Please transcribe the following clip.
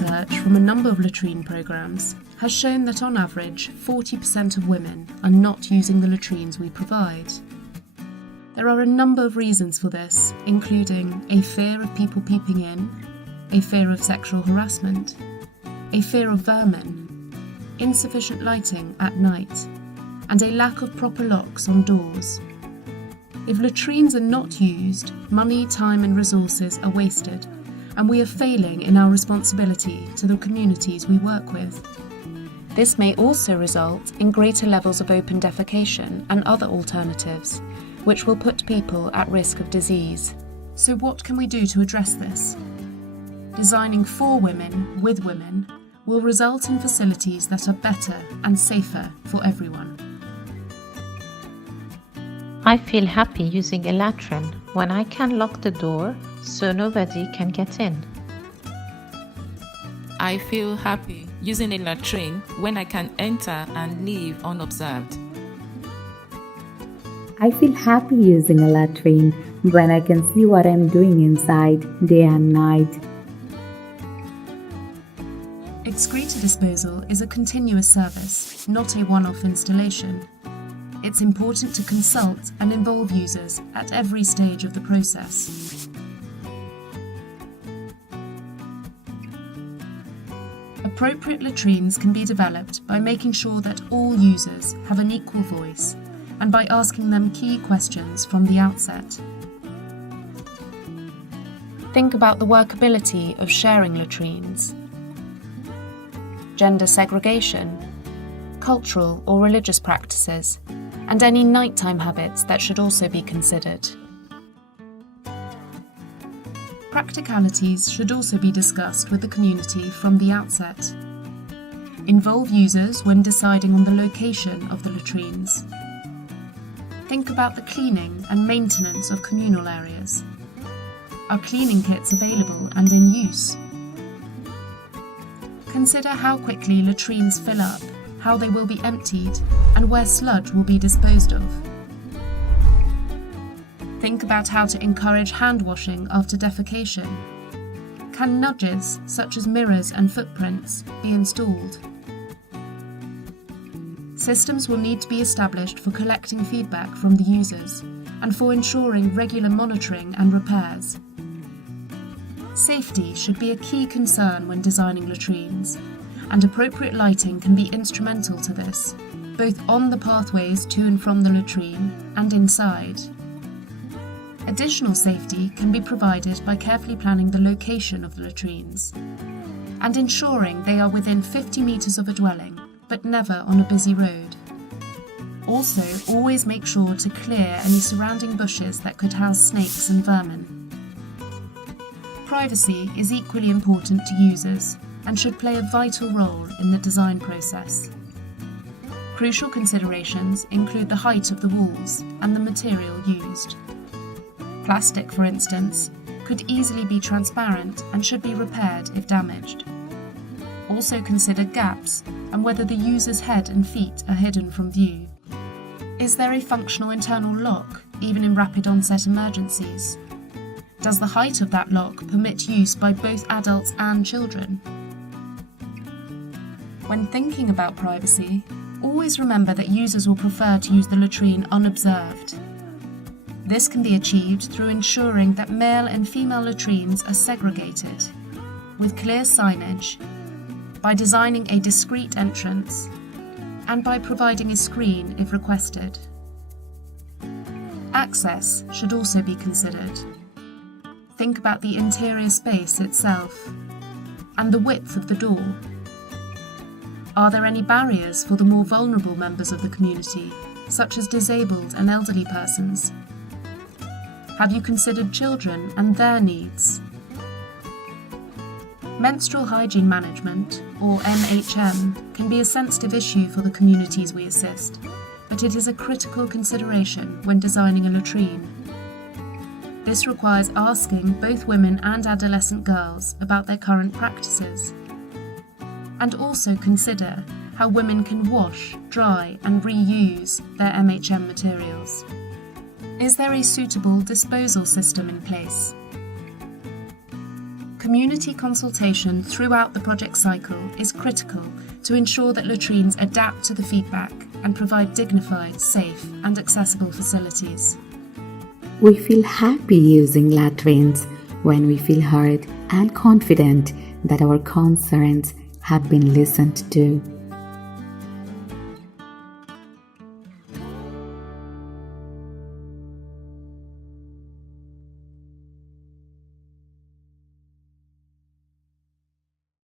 research from a number of latrine programmes has shown that on average 40% of women are not using the latrines we provide. There are a number of reasons for this, including a fear of people peeping in, a fear of sexual harassment, a fear of vermin, insufficient lighting at night, and a lack of proper locks on doors. If latrines are not used, money, time and resources are wasted, and we are failing in our responsibility to the communities we work with. This may also result in greater levels of open defecation and other alternatives, which will put people at risk of disease. So what can we do to address this? Designing for women, with women, will result in facilities that are better and safer for everyone. I feel happy using a latrine when I can lock the door so nobody can get in. I feel happy using a latrine when I can enter and leave unobserved. I feel happy using a latrine when I can see what I'm doing inside day and night. Excreta disposal is a continuous service, not a one-off installation. It's important to consult and involve users at every stage of the process. Appropriate latrines can be developed by making sure that all users have an equal voice and by asking them key questions from the outset. Think about the workability of sharing latrines, gender segregation, cultural or religious practices, and any nighttime habits that should also be considered. Practicalities should also be discussed with the community from the outset. Involve users when deciding on the location of the latrines. Think about the cleaning and maintenance of communal areas. Are cleaning kits available and in use? Consider how quickly latrines fill up, how they will be emptied, and where sludge will be disposed of. Think about how to encourage hand washing after defecation. Can nudges, such as mirrors and footprints, be installed? Systems will need to be established for collecting feedback from the users and for ensuring regular monitoring and repairs. Safety should be a key concern when designing latrines, and appropriate lighting can be instrumental to this, both on the pathways to and from the latrine and inside. Additional safety can be provided by carefully planning the location of the latrines and ensuring they are within 50 metres of a dwelling, but never on a busy road. Also, always make sure to clear any surrounding bushes that could house snakes and vermin. Privacy is equally important to users and should play a vital role in the design process. Crucial considerations include the height of the walls and the material used. Plastic, for instance, could easily be transparent and should be repaired if damaged. Also consider gaps and whether the user's head and feet are hidden from view. Is there a functional internal lock, even in rapid onset emergencies? Does the height of that lock permit use by both adults and children? When thinking about privacy, always remember that users will prefer to use the latrine unobserved. This can be achieved through ensuring that male and female latrines are segregated, with clear signage, by designing a discreet entrance, and by providing a screen if requested. Access should also be considered. Think about the interior space itself and the width of the door. Are there any barriers for the more vulnerable members of the community, such as disabled and elderly persons? Have you considered children and their needs? Menstrual hygiene management, or MHM, can be a sensitive issue for the communities we assist, but it is a critical consideration when designing a latrine. This requires asking both women and adolescent girls about their current practices, and also consider how women can wash, dry and reuse their MHM materials. Is there a suitable disposal system in place? Community consultation throughout the project cycle is critical to ensure that latrines adapt to the feedback and provide dignified, safe and accessible facilities. We feel happy using latrines when we feel heard and confident that our concerns have been listened to.